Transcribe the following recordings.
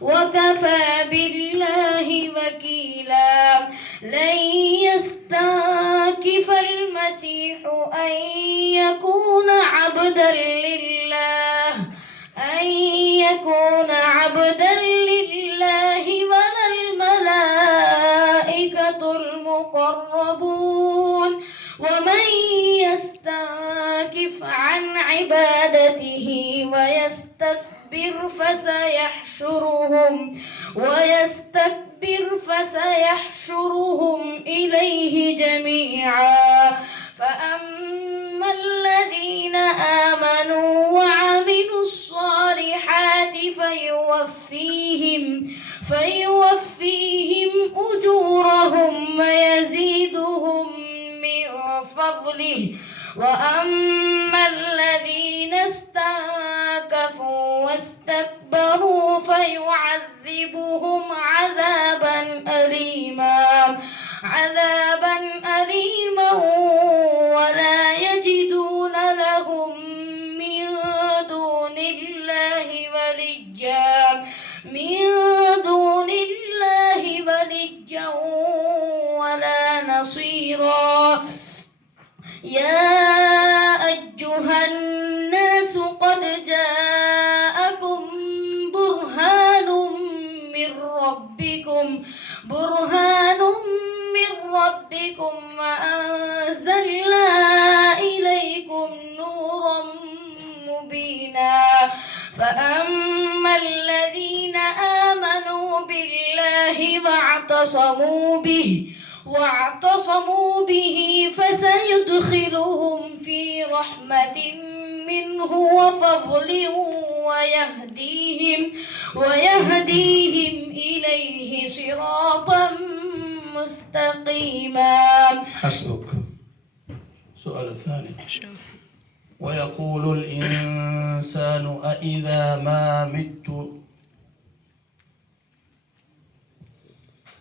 وكفى بالله وكيلا لن يستنكف المسيح أن يكون عبدا لله ولا الملائكة المقربون ومن يستنكف عن عبادته ويستكبر فسيحشرهم إليه جميعا فأما الذين آمنوا وعملوا الصالحات فيوفيهم أجورهم ويزيدهم من فضله وأما الذين استنكفوا واستكبروا فيعذبهم عذابا أليما ولا يجدون لهم من دون الله وليا ولا نصيرا يا أيها الناس قد جاءكم برهان من ربكم وأنزلنا إليكم نورا مبينا فأما الذين آمنوا بالله واعتصموا به فسيدخلهم في رحمة منه وفضل ويهديهم إليه صراطا مستقيما. حسبك. السؤال الثاني. ويقول الإنسان أإذا ما مت.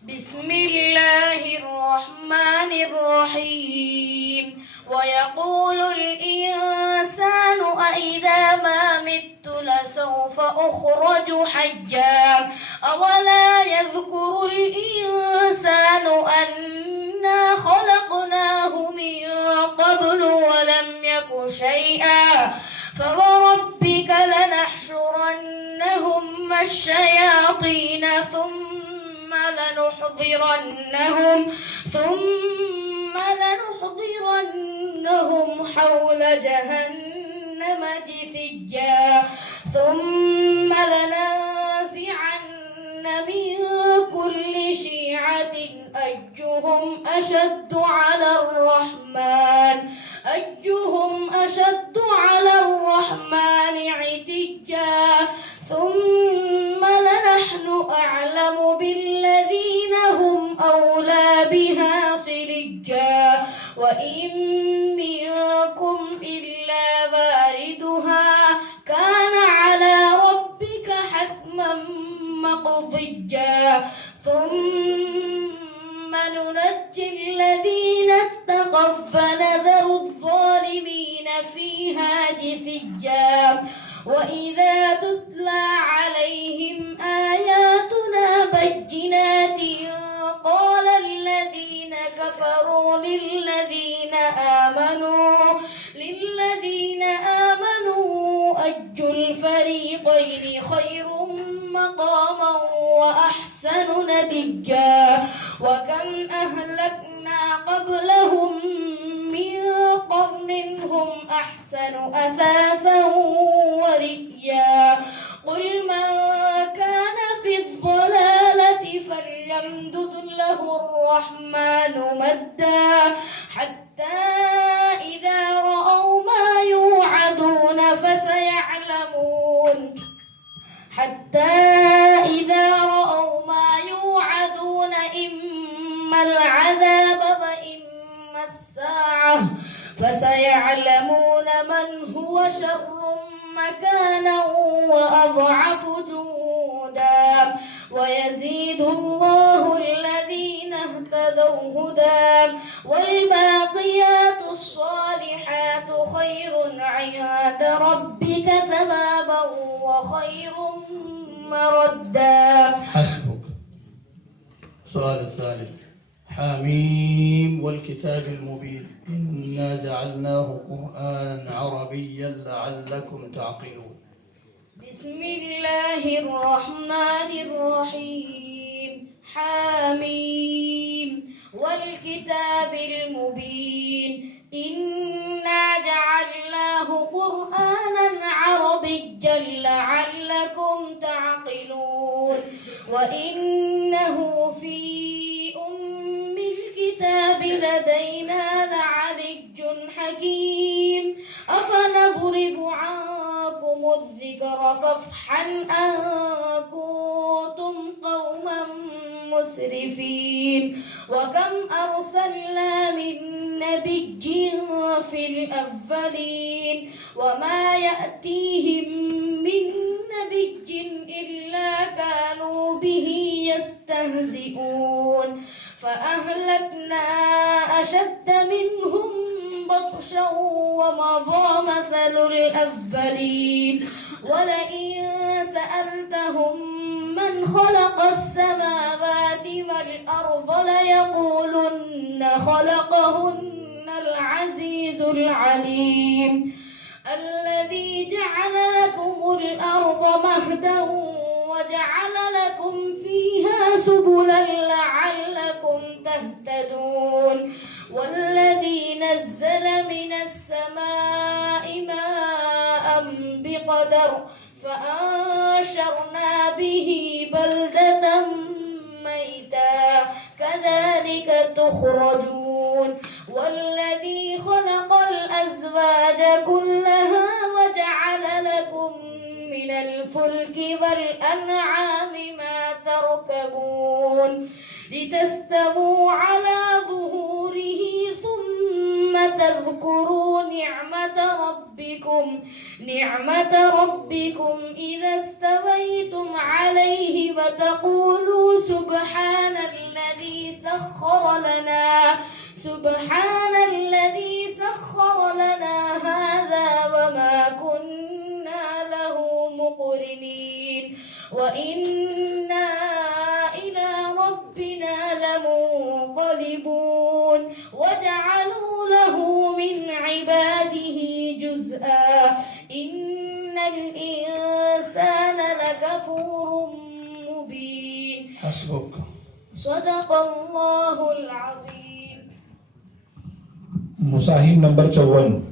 بسم الله الرحمن الرحيم. ويقول الإنسان أإذا ما مت لسوف أخرج حيا أولا يذكر الإنسان أنا خلقناه من قبل ولم يك شيئا فوربك لنحشرنهم الشياطين ثم لنحضرنهم حول جهنم جثيا ثم لننزعن من كل شيعة أيهم أشد على الرحمن عتيا ثم لنحن أعلم بالذين هم أولى بها صليا وإن منكم إلا واردها كان على ربك حتما مقضيا ثم ننجي الذين اتقوا فنذر الظالمين فيها جثيا وإذا تتلى عليهم آياتنا بينات قال الذين كفروا للذين آمنوا أي الفريقين خير مقاما وأحسن نديا وكم أهلكنا قبلهم من قرن هم أحسن أثاثا ورئيا قل من كان في الضلالة فليمدد له الرحمن مدا حتى إذا رأوا ما يوعدون إما العذاب وإما الساعة فسيعلمون من هو شر مكانا وأضعف جندا ويزيد الله الذين اهتدوا هدى والباقيات الصالحات خير عند ربك ثوابا وخير مردا. حسبك. السؤال الثالث. حميم والكتاب المبين إنا جعلناه قرآنا عربيا لعلكم تعقلون. بسم الله الرحمن الرحيم. حميم والكتاب المبين إنا جعلناه قرآنا عربيا لعلكم تعقلون. وإنه في أم الكتاب لدينا لعلي حكيم. أفنضرب عنكم الذكر صفحا أن كنتم قوما مسرفين. وكم أرسلنا من نبي في الأولين وما يأتيهم من نبي إلا كانوا به يستهزئون. فأهلكنا أشد منهم بطشا ومضى مثل الأولين. ولئن سألتهم من خلق السماوات والأرض ليقولن خلقهن العزيز العليم. الذي جعل لكم الأرض مهدا وجعل لكم فيها سبلا لعلكم تهتدون. والذي نزل من السماء ماء بقدر فأنشرنا به بلدة ميتا كذلك تخرجون. والذي خلق الأزواج كلها وجعل لكم من الفلك والأنعام ما تركبون لتستووا على ظهوره ثم تذكروا نعمة ربكم إذا استويتم عليه وتقولوا سبحان الذي سخر لنا هذا وما كنا له مقرنين وإنا إلى ربنا لمنقلبون. وجعلوا له من عباده جزءا إن الإنسان لكفور مبين. حسبك. صدق الله العظيم. मुसाहिम नंबर 54।